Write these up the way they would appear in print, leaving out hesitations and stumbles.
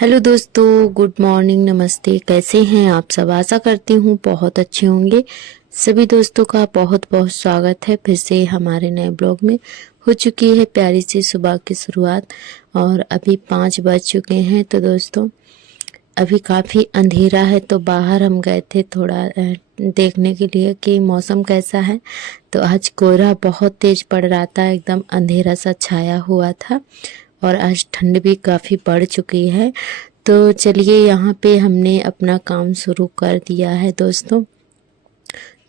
Hello दोस्तों, good morning, नमस्ते। कैसे हैं आप सब? आशा करती हूँ बहुत अच्छे होंगे। सभी दोस्तों का बहुत बहुत स्वागत है फिर से हमारे नए ब्लॉग में। हो चुकी है प्यारी सी सुबह की शुरुआत और अभी 5 बज चुके हैं। तो दोस्तों अभी काफ़ी अंधेरा है, तो बाहर हम गए थे थोड़ा देखने के लिए कि मौसम कैसा है। तो आज कोहरा बहुत तेज पड़ रहा था, एकदम अंधेरा सा छाया हुआ था और आज ठंड भी काफ़ी बढ़ चुकी है। तो चलिए यहाँ पे हमने अपना काम शुरू कर दिया है दोस्तों।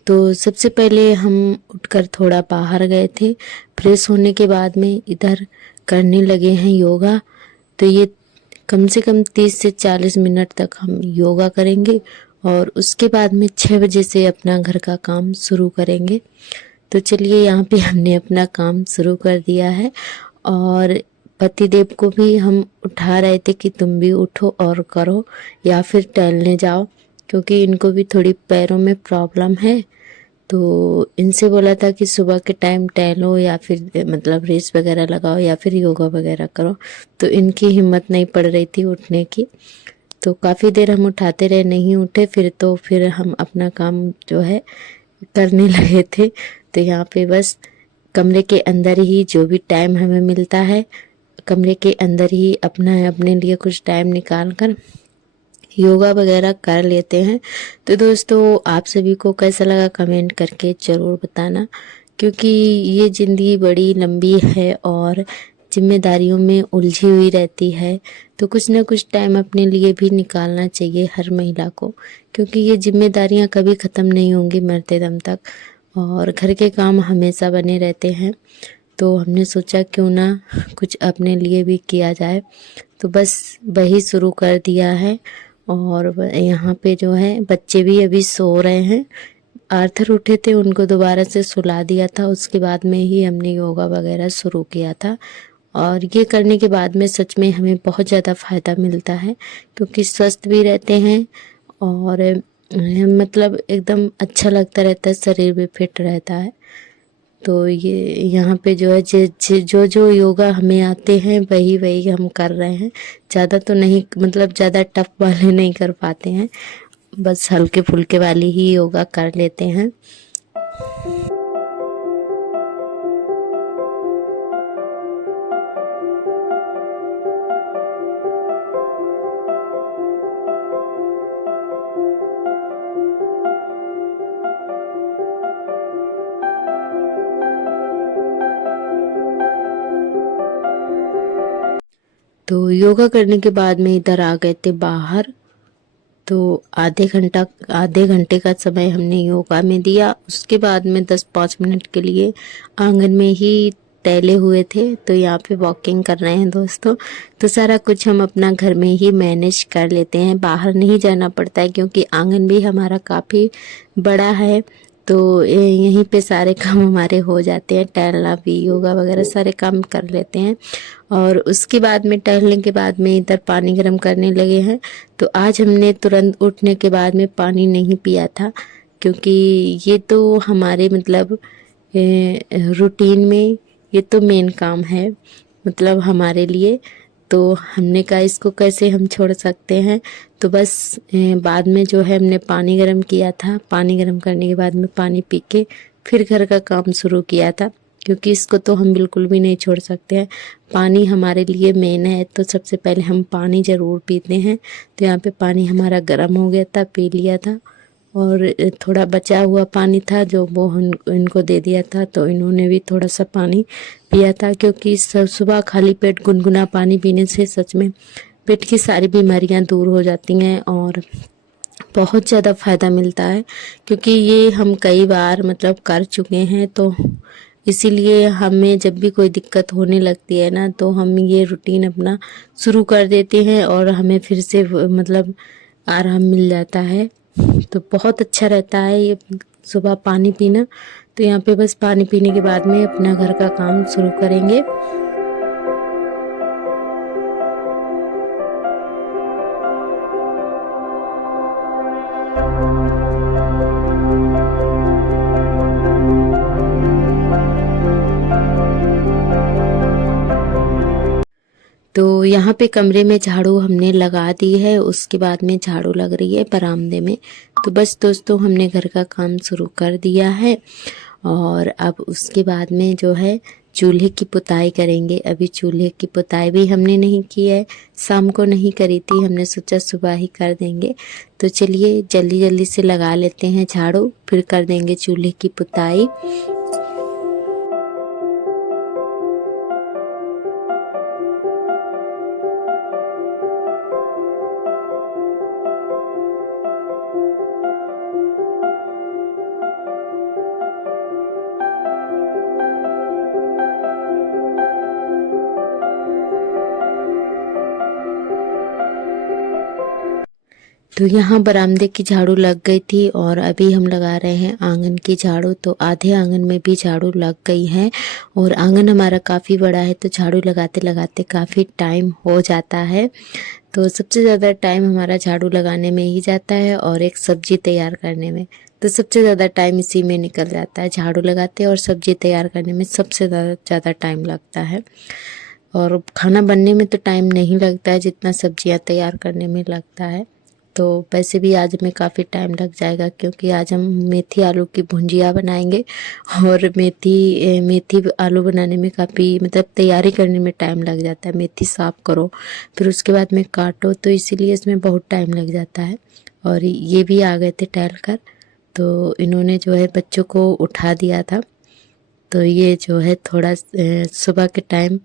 तो सबसे पहले हम उठकर थोड़ा बाहर गए थे, फ्रेश होने के बाद में इधर करने लगे हैं योगा। तो ये कम से कम 30 से 40 मिनट तक हम योगा करेंगे और उसके बाद में 6 बजे से अपना घर का काम शुरू करेंगे। तो चलिए यहाँ पे हमने अपना काम शुरू कर दिया है और पतिदेव को भी हम उठा रहे थे कि तुम भी उठो और करो या फिर टहलने जाओ, क्योंकि इनको भी थोड़ी पैरों में प्रॉब्लम है। तो इनसे बोला था कि सुबह के टाइम टहलो या फिर मतलब रेस वगैरह लगाओ या फिर योगा वगैरह करो। तो इनकी हिम्मत नहीं पड़ रही थी उठने की। तो काफ़ी देर हम उठाते रहे, नहीं उठे। फिर हम अपना काम जो है करने लगे थे। तो यहाँ पे बस कमरे के अंदर ही जो भी टाइम हमें मिलता है, कमरे के अंदर ही अपने लिए कुछ टाइम निकाल कर योगा वगैरह कर लेते हैं। तो दोस्तों आप सभी को कैसा लगा कमेंट करके ज़रूर बताना, क्योंकि ये ज़िंदगी बड़ी लंबी है और जिम्मेदारियों में उलझी हुई रहती है। तो कुछ ना कुछ टाइम अपने लिए भी निकालना चाहिए हर महिला को, क्योंकि ये जिम्मेदारियां कभी ख़त्म नहीं होंगी मरते दम तक और घर के काम हमेशा बने रहते हैं। तो हमने सोचा क्यों ना कुछ अपने लिए भी किया जाए। तो बस वही शुरू कर दिया है। और यहाँ पे जो है बच्चे भी अभी सो रहे हैं। आर्थर उठे थे, उनको दोबारा से सुला दिया था, उसके बाद में ही हमने योगा वगैरह शुरू किया था। और ये करने के बाद में सच में हमें बहुत ज़्यादा फ़ायदा मिलता है, क्योंकि स्वस्थ भी रहते हैं और मतलब एकदम अच्छा लगता रहता है, शरीर भी फिट रहता है। तो ये यहाँ पे जो है जो जो योगा हमें आते हैं वही वही हम कर रहे हैं। ज़्यादा तो नहीं, मतलब ज़्यादा टफ वाले नहीं कर पाते हैं, बस हल्के फुल्के वाली ही योगा कर लेते हैं। तो योगा करने के बाद में इधर आ गए थे बाहर। तो आधे घंटे का समय हमने योगा में दिया। उसके बाद में 10-5 मिनट के लिए आंगन में ही टहले हुए थे। तो यहाँ पे वॉकिंग कर रहे हैं दोस्तों। तो सारा कुछ हम अपना घर में ही मैनेज कर लेते हैं, बाहर नहीं जाना पड़ता है, क्योंकि आंगन भी हमारा काफ़ी बड़ा है। तो यहीं पे सारे काम हमारे हो जाते हैं, टहलना भी, योगा वगैरह सारे काम कर लेते हैं। और उसके बाद में टहलने के बाद में इधर पानी गर्म करने लगे हैं। तो आज हमने तुरंत उठने के बाद में पानी नहीं पिया था, क्योंकि ये तो हमारे मतलब रूटीन में ये तो मेन काम है मतलब हमारे लिए। तो हमने कहा इसको कैसे हम छोड़ सकते हैं। तो बस बाद में जो है हमने पानी गर्म किया था, पानी गर्म करने के बाद में पानी पी के फिर घर का काम शुरू किया था, क्योंकि इसको तो हम बिल्कुल भी नहीं छोड़ सकते हैं। पानी हमारे लिए मेन है, तो सबसे पहले हम पानी ज़रूर पीते हैं। तो यहाँ पे पानी हमारा गर्म हो गया था, पी लिया था। और थोड़ा बचा हुआ पानी था जो वो इनको दे दिया था, तो इन्होंने भी थोड़ा सा पानी पिया था, क्योंकि सुबह खाली पेट गुनगुना पानी पीने से सच में पेट की सारी बीमारियां दूर हो जाती हैं और बहुत ज़्यादा फ़ायदा मिलता है। क्योंकि ये हम कई बार मतलब कर चुके हैं, तो इसीलिए हमें जब भी कोई दिक्कत होने लगती है ना, तो हम ये रूटीन अपना शुरू कर देते हैं और हमें फिर से मतलब आराम मिल जाता है। तो बहुत अच्छा रहता है ये सुबह पानी पीना। तो यहाँ पे बस पानी पीने के बाद में अपना घर का काम शुरू करेंगे। तो यहाँ पे कमरे में झाड़ू हमने लगा दी है, उसके बाद में झाड़ू लग रही है बरामदे में। तो बस दोस्तों हमने घर का काम शुरू कर दिया है और अब उसके बाद में जो है चूल्हे की पुताई करेंगे। अभी चूल्हे की पुताई भी हमने नहीं की है, शाम को नहीं करी थी, हमने सोचा सुबह ही कर देंगे। तो चलिए जल्दी जल्दी से लगा लेते हैं झाड़ू, फिर कर देंगे चूल्हे की पुताई। तो यहाँ बरामदे की झाड़ू लग गई थी और अभी हम लगा रहे हैं आंगन की झाड़ू। तो आधे आंगन में भी झाड़ू लग गई है और आंगन हमारा काफ़ी बड़ा है, तो झाड़ू लगाते लगाते काफ़ी टाइम हो जाता है। तो सबसे ज़्यादा टाइम हमारा झाड़ू लगाने में ही जाता है और एक सब्जी तैयार करने में। तो सबसे ज़्यादा टाइम इसी में निकल जाता है, झाड़ू लगाते और सब्जी तैयार करने में सबसे ज़्यादा टाइम लगता है। और खाना बनने में तो टाइम नहीं लगता है जितना सब्जियां तैयार करने में लगता है। तो वैसे भी आज हमें काफ़ी टाइम लग जाएगा, क्योंकि आज हम मेथी आलू की भुंजिया बनाएंगे और मेथी आलू बनाने में काफ़ी मतलब तैयारी करने में टाइम लग जाता है। मेथी साफ़ करो, फिर उसके बाद में काटो, तो इसीलिए इसमें बहुत टाइम लग जाता है। और ये भी आ गए थे टहल कर, तो इन्होंने जो है बच्चों को उठा दिया था। तो ये जो है थोड़ा सुबह के टाइम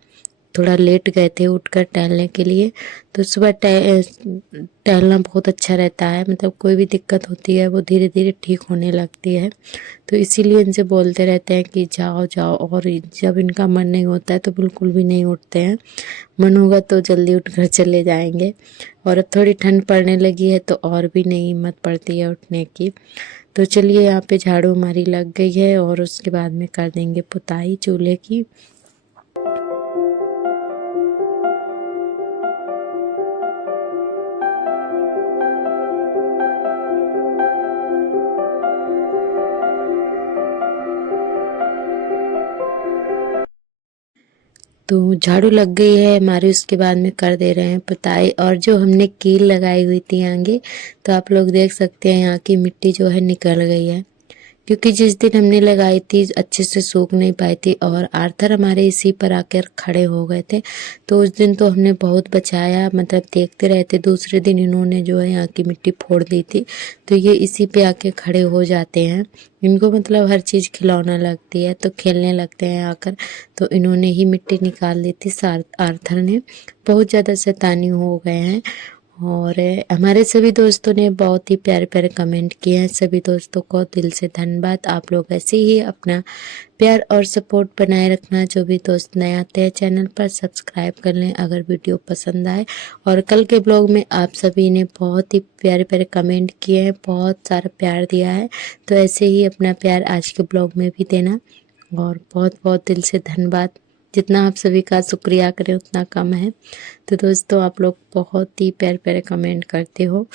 थोड़ा लेट गए थे उठकर टहलने के लिए। तो सुबह टहलना बहुत अच्छा रहता है, मतलब कोई भी दिक्कत होती है वो धीरे धीरे ठीक होने लगती है। तो इसीलिए इनसे बोलते रहते हैं कि जाओ जाओ, और जब इनका मन नहीं होता है तो बिल्कुल भी नहीं उठते हैं, मन होगा तो जल्दी उठकर चले जाएंगे। और अब थोड़ी ठंड पड़ने लगी है तो और भी नहीं हिम्मत पड़ती है उठने की। तो चलिए यहाँ पे झाड़ू हमारी लग गई है और उसके बाद में कर देंगे पुताई चूल्हे की। तो झाड़ू लग गई है हमारी, उसके बाद में कर दे रहे हैं पुताई। और जो हमने कील लगाई हुई थी आगे, तो आप लोग देख सकते हैं यहाँ की मिट्टी जो है निकल गई है, क्योंकि जिस दिन हमने लगाई थी अच्छे से सूख नहीं पाई थी और आर्थर हमारे इसी पर आकर खड़े हो गए थे। तो उस दिन तो हमने बहुत बचाया, मतलब देखते रहते। दूसरे दिन इन्होंने जो है यहाँ की मिट्टी फोड़ दी थी, तो ये इसी पे आके खड़े हो जाते हैं। इनको मतलब हर चीज़ खिलौना लगती है तो खेलने लगते हैं आकर। तो इन्होंने ही मिट्टी निकाल दी थी आर्थर ने, बहुत ज़्यादा शैतानी हो गए हैं। और हमारे सभी दोस्तों ने बहुत ही प्यारे प्यारे कमेंट किए हैं। सभी दोस्तों को दिल से धन्यवाद। आप लोग ऐसे ही अपना प्यार और सपोर्ट बनाए रखना। जो भी दोस्त नए आते हैं चैनल पर सब्सक्राइब कर लें अगर वीडियो पसंद आए। और कल के ब्लॉग में आप सभी ने बहुत ही प्यारे प्यारे कमेंट किए हैं, बहुत सारा प्यार दिया है। तो ऐसे ही अपना प्यार आज के ब्लॉग में भी देना। और बहुत बहुत दिल से धन्यवाद। जितना आप सभी का शुक्रिया करें उतना कम है। तो दोस्तों आप लोग बहुत ही प्यारे प्यारे कमेंट करते हो।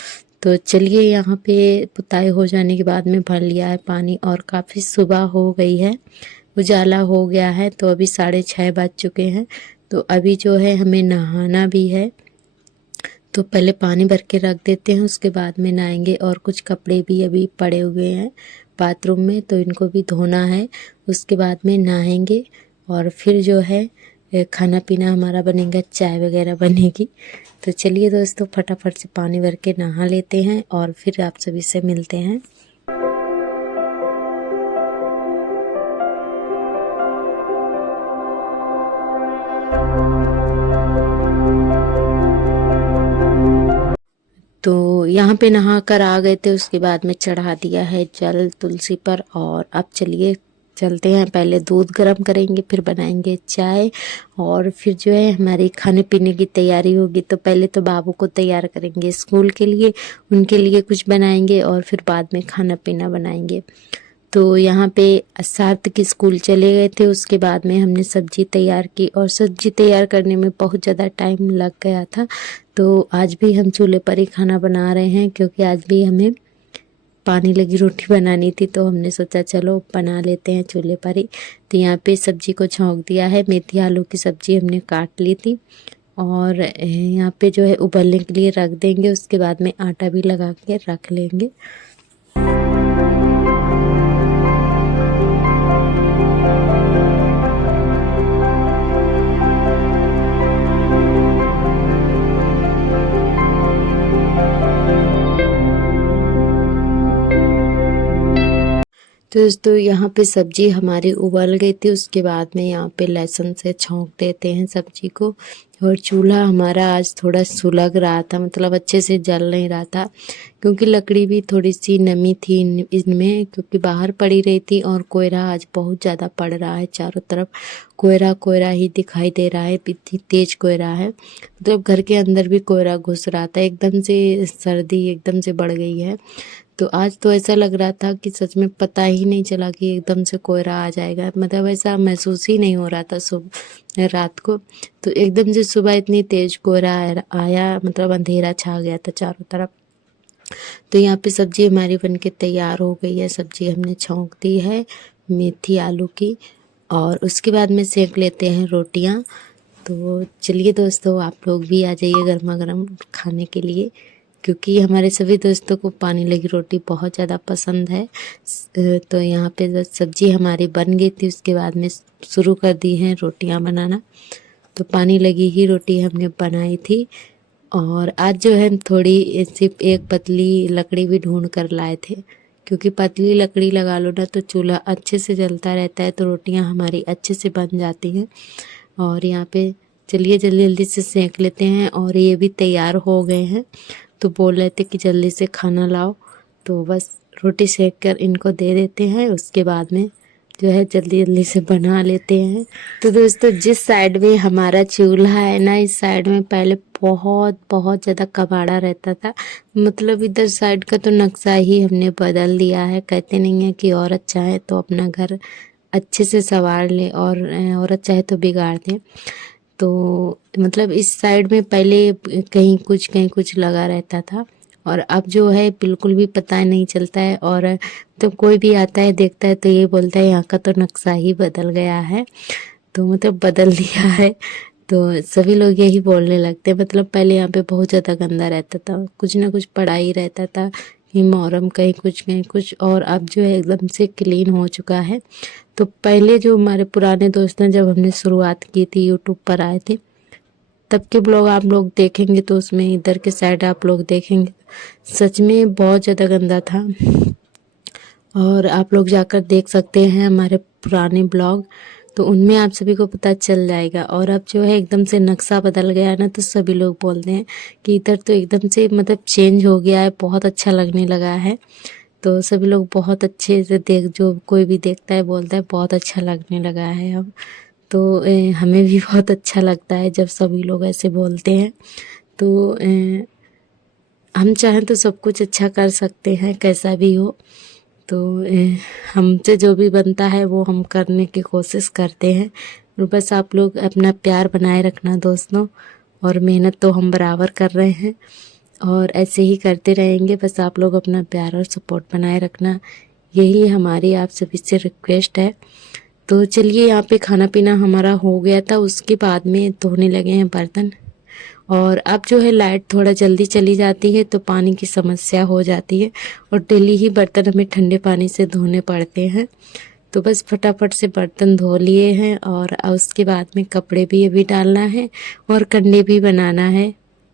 तो चलिए यहाँ पे पुताई हो जाने के बाद में भर लिया है पानी और काफ़ी सुबह हो गई है, उजाला हो गया है। तो अभी 6:30 बज चुके हैं। तो अभी जो है हमें नहाना भी है, तो पहले पानी भर के रख देते हैं, उसके बाद में नहाएंगे। और कुछ कपड़े भी अभी पड़े हुए हैं बाथरूम में, तो इनको भी धोना है। उसके बाद में नहाएंगे और फिर जो है खाना पीना हमारा बनेगा, चाय वगैरह बनेगी। तो चलिए दोस्तों फटाफट से पानी भर के नहा लेते हैं और फिर आप सभी से मिलते हैं। तो यहाँ पे नहा कर आ गए थे, उसके बाद में चढ़ा दिया है जल तुलसी पर। और अब चलिए चलते हैं, पहले दूध गर्म करेंगे, फिर बनाएंगे चाय और फिर जो है हमारी खाने पीने की तैयारी होगी। तो पहले तो बाबू को तैयार करेंगे स्कूल के लिए, उनके लिए कुछ बनाएंगे और फिर बाद में खाना पीना बनाएंगे। तो यहाँ पे सार्थ की स्कूल चले गए थे, उसके बाद में हमने सब्जी तैयार की और सब्जी तैयार करने में बहुत ज़्यादा टाइम लग गया था। तो आज भी हम चूल्हे पर ही खाना बना रहे हैं, क्योंकि आज भी हमें पानी लगी रोटी बनानी थी, तो हमने सोचा चलो बना लेते हैं चूल्हे पर ही। तो यहाँ पे सब्जी को छौंक दिया है, मेथी आलू की सब्जी हमने काट ली थी। और यहाँ पे जो है उबलने के लिए रख देंगे। उसके बाद में आटा भी लगा के रख लेंगे। तो दोस्तों यहाँ पे सब्जी हमारी उबल गई थी। उसके बाद में यहाँ पे लहसुन से छौंक देते हैं सब्जी को। और चूल्हा हमारा आज थोड़ा सुलग रहा था, मतलब अच्छे से जल नहीं रहा था, क्योंकि लकड़ी भी थोड़ी सी नमी थी इनमें, क्योंकि बाहर पड़ी रही थी। और कोहरा आज बहुत ज़्यादा पड़ रहा है, चारों तरफ कोहरा कोहरा ही दिखाई दे रहा है, इतनी तेज कोहरा है, मतलब घर के अंदर भी कोहरा घुस रहा था। एकदम से सर्दी एकदम से बढ़ गई है। तो आज तो ऐसा लग रहा था कि सच में पता ही नहीं चला कि एकदम से कोहरा आ जाएगा, मतलब ऐसा महसूस ही नहीं हो रहा था सुबह रात को। तो एकदम से सुबह इतनी तेज कोहरा आया, मतलब अंधेरा छा गया था चारों तरफ। तो यहाँ पे सब्जी हमारी बनके तैयार हो गई है। सब्जी हमने छौंक दी है मेथी आलू की, और उसके बाद में सेक लेते हैं रोटियाँ। तो चलिए दोस्तों, आप लोग भी आ जाइए गर्मा गर्म खाने के लिए, क्योंकि हमारे सभी दोस्तों को पानी लगी रोटी बहुत ज़्यादा पसंद है। तो यहाँ पे सब्जी हमारी बन गई थी। उसके बाद में शुरू कर दी हैं रोटियाँ बनाना। तो पानी लगी ही रोटी हमने बनाई थी। और आज जो है थोड़ी सिर्फ एक पतली लकड़ी भी ढूंढ कर लाए थे, क्योंकि पतली लकड़ी लगा लो ना तो चूल्हा अच्छे से जलता रहता है, तो रोटियां हमारी अच्छे से बन जाती हैं। और यहाँ पे चलिए जल्दी जल्दी से सेंक लेते हैं। और ये भी तैयार हो गए हैं, तो बोल रहे थे कि जल्दी से खाना लाओ, तो बस रोटी सेक कर इनको दे देते हैं। उसके बाद में जो है जल्दी जल्दी से बना लेते हैं। तो दोस्तों, जिस साइड में हमारा चूल्हा है ना, इस साइड में पहले बहुत बहुत ज़्यादा कबाड़ा रहता था, मतलब इधर साइड का तो नक्शा ही हमने बदल दिया है। कहते नहीं है कि औरत चाहे तो अपना घर अच्छे से संवार ले और औरत चाहे तो बिगाड़ दे। तो मतलब इस साइड में पहले कहीं कुछ लगा रहता था, और अब जो है बिल्कुल भी पता नहीं चलता है। और तो कोई भी आता है देखता है तो ये बोलता है यहाँ का तो नक्शा ही बदल गया है, तो मतलब बदल दिया है। तो सभी लोग यही बोलने लगते हैं। मतलब पहले यहाँ पे बहुत ज़्यादा गंदा रहता था, कुछ ना कुछ पड़ा ही रहता था, कि मुहर्रम कहीं कुछ। और अब जो है एकदम से क्लीन हो चुका है। तो पहले जो हमारे पुराने दोस्त हैं, जब हमने शुरुआत की थी यूट्यूब पर आए थे, तब के ब्लॉग आप लोग देखेंगे तो उसमें इधर के साइड आप लोग देखेंगे सच में बहुत ज़्यादा गंदा था। और आप लोग जाकर देख सकते हैं हमारे पुराने ब्लॉग, तो उनमें आप सभी को पता चल जाएगा। और अब जो है एकदम से नक्शा बदल गया ना, तो सभी लोग बोलते हैं कि इधर तो एकदम से मतलब चेंज हो गया है, बहुत अच्छा लगने लगा है। तो सभी लोग बहुत अच्छे से जो कोई भी देखता है बोलता है बहुत अच्छा लगने लगा है अब। तो हमें भी बहुत अच्छा लगता है जब सभी लोग ऐसे बोलते हैं। तो हम चाहें तो सब कुछ अच्छा कर सकते हैं, कैसा भी हो। तो हमसे जो भी बनता है वो हम करने की कोशिश करते हैं। और बस आप लोग अपना प्यार बनाए रखना दोस्तों, और मेहनत तो हम बराबर कर रहे हैं और ऐसे ही करते रहेंगे। बस आप लोग अपना प्यार और सपोर्ट बनाए रखना, यही हमारी आप सभी से रिक्वेस्ट है। तो चलिए, यहाँ पे खाना पीना हमारा हो गया था। उसके बाद में धोने लगे हैं बर्तन। और अब जो है लाइट थोड़ा जल्दी चली जाती है तो पानी की समस्या हो जाती है, और डेली ही बर्तन हमें ठंडे पानी से धोने पड़ते हैं। तो बस फटाफट से बर्तन धो लिए हैं, और उसके बाद में कपड़े भी अभी डालना है और कंडे भी बनाना है।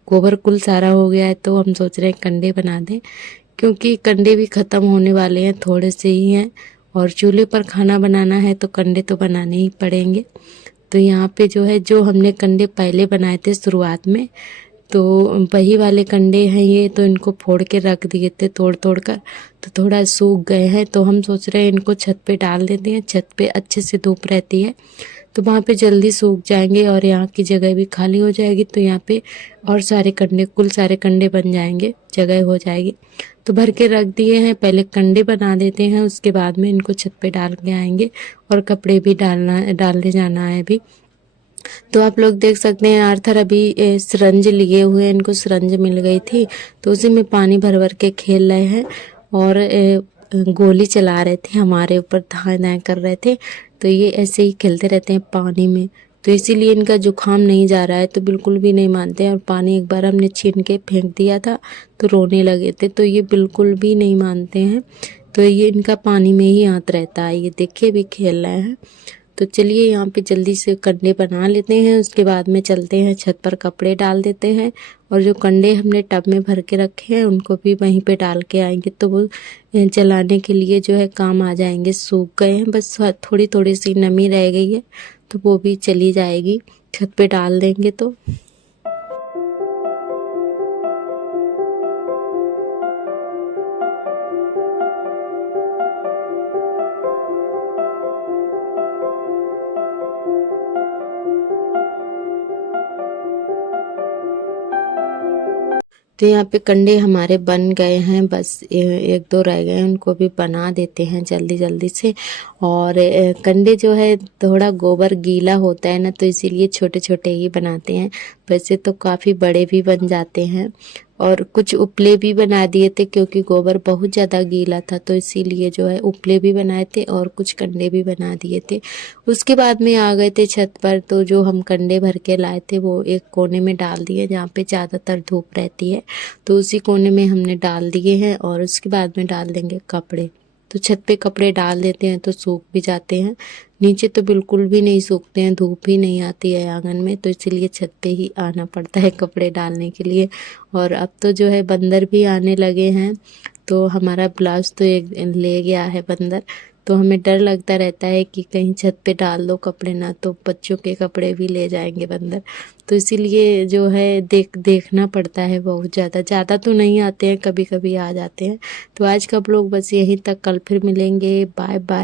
गोबर कुल सारा हो गया है, तो हम सोच रहे हैं कंडे बना दें, क्योंकि कंडे भी ख़त्म होने वाले हैं, थोड़े से ही हैं। और चूल्हे पर खाना बनाना है तो कंडे तो बनाने ही पड़ेंगे। तो यहाँ पे जो है, जो हमने कंडे पहले बनाए थे शुरुआत में, तो वही वाले कंडे हैं ये, तो इनको फोड़ के रख दिए थे तोड़ तोड़ कर, तो थोड़ा सूख गए हैं। तो हम सोच रहे हैं इनको छत पे डाल देते हैं, छत पे अच्छे से धूप रहती है तो वहाँ पे जल्दी सूख जाएंगे, और यहाँ की जगह भी खाली हो जाएगी। तो यहाँ पे और सारे कंडे, कुल सारे कंडे बन जाएंगे, जगह हो जाएगी। तो भर के रख दिए हैं, पहले कंडे बना देते हैं, उसके बाद में इनको छत पे डाल के आएंगे। और कपड़े भी डालने जाना है अभी। तो आप लोग देख सकते हैं आर्थर अभी सिरंज लिए हुए हैं, इनको सिरंज मिल गई थी तो उसी में पानी भर भर के खेल रहे हैं, और गोली चला रहे थे, हमारे ऊपर धाएं धाएं कर रहे थे। तो ये ऐसे ही खेलते रहते हैं पानी में, तो इसीलिए इनका जुकाम नहीं जा रहा है, तो बिल्कुल भी नहीं मानते हैं। और पानी एक बार हमने छीन के फेंक दिया था तो रोने लगे थे, तो ये बिल्कुल भी नहीं मानते हैं। तो ये इनका पानी में ही हाथ रहता है। ये देखिए भी खेल रहे हैं। तो चलिए यहाँ पे जल्दी से कंडे बना लेते हैं, उसके बाद में चलते हैं छत पर, कपड़े डाल देते हैं। और जो कंडे हमने टब में भर के रखे हैं उनको भी वहीं पे डाल के आएंगे, तो वो जलाने के लिए जो है काम आ जाएंगे। सूख गए हैं, बस थोड़ी थोड़ी सी नमी रह गई है, तो वो भी चली जाएगी, छत पे डाल देंगे तो। तो यहाँ पे कंडे हमारे बन गए हैं, बस एक दो रह गए हैं, उनको भी बना देते हैं जल्दी जल्दी से। और कंडे जो है थोड़ा गोबर गीला होता है ना, तो इसीलिए छोटे छोटे ही बनाते हैं। वैसे तो काफ़ी बड़े भी बन जाते हैं। और कुछ उपले भी बना दिए थे, क्योंकि गोबर बहुत ज़्यादा गीला था, तो इसीलिए जो है उपले भी बनाए थे और कुछ कंडे भी बना दिए थे। उसके बाद में आ गए थे छत पर, तो जो हम कंडे भर के लाए थे वो एक कोने में डाल दिए, जहाँ पे ज़्यादातर धूप रहती है, तो उसी कोने में हमने डाल दिए हैं। और उसके बाद में डाल देंगे कपड़े। तो छत पे कपड़े डाल देते हैं तो सूख भी जाते हैं। नीचे तो बिल्कुल भी नहीं सूखते हैं, धूप ही नहीं आती है आंगन में, तो इसीलिए छत पे ही आना पड़ता है कपड़े डालने के लिए। और अब तो जो है बंदर भी आने लगे हैं, तो हमारा ब्लाउज तो एक ले गया है बंदर, तो हमें डर लगता रहता है कि कहीं छत पे डाल दो कपड़े ना तो बच्चों के कपड़े भी ले जाएंगे बंदर। तो इसीलिए जो है देखना पड़ता है बहुत ज़्यादा तो नहीं आते हैं, कभी कभी आ जाते हैं। तो आज का ब्लॉग बस यहीं तक, कल फिर मिलेंगे, बाय बाय।